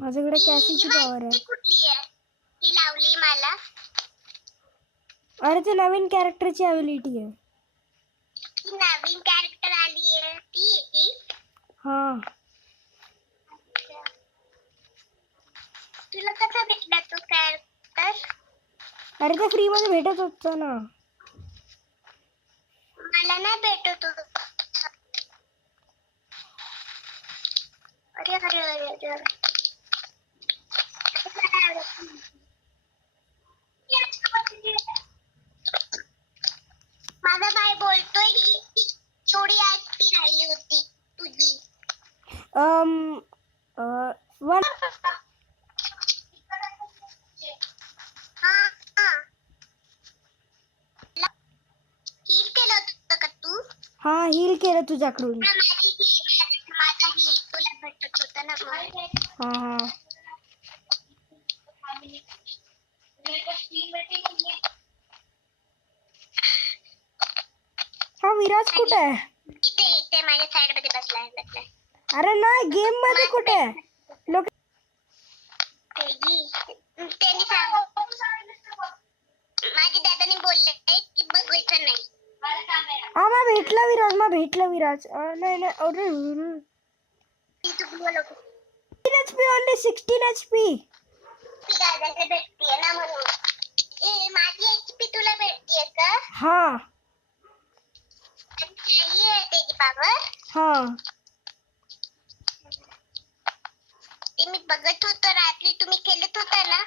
माझ्याकडे कॅसीची पॉवर आहे. कुठली आहे ती लावली मला? अरे ते नवीन कॅरेक्टरची ॲबिलिटी आहे. नवीन कॅरेक्टर आली आहे ती? हा. तुला कसा भेटला तो कॅरेक्टर? अरे ते फ्री मध्ये भेटत होतं ना. मला नाही भेटत होत. अरे अरे अरे अरे माझा भाई बोलतोय की थोडी ऍक्टी राहिली होती तुझी. वन. हील केलं होतं का तू? हा हील केलं तुझ्याकडून. माझा हील तुला भेटत होता ना. हा हा. हा विराज कुठे आहे? इथे माझ्या साइड मध्ये बसलाय. अरे नाही गेम मध्ये कुठे आहे? लोक त्यांनी माझी दादाने बोलले की बघायचं नाही. हा मा भेटला विराज नाही नाही अरे 16 HP ओनली 16 HP. दादाला भेटतीये ना म्हणून. माझी HP तुला भेटतीये का? हा. ही आहे त्याची पावर. हा. ते मी बघत होतो रात्री तुम्ही खेळत होता ना.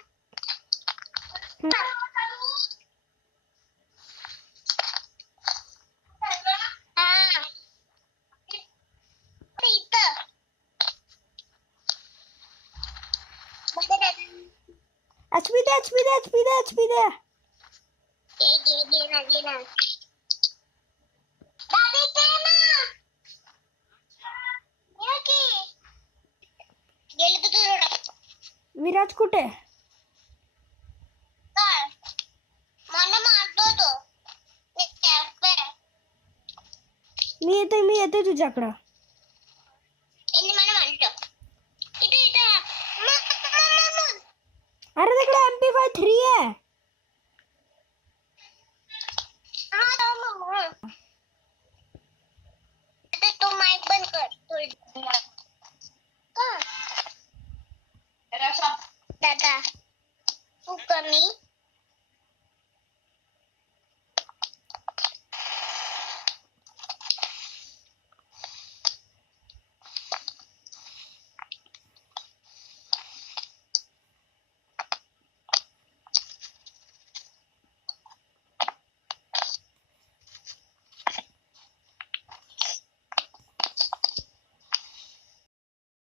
HP दे. विराज कुठे? मला मारतो तो. मी येते तुझ्याकडं. मला मारतो. इथे अरे तिकडे MP5 3 आहे. तो माइक बंद कर.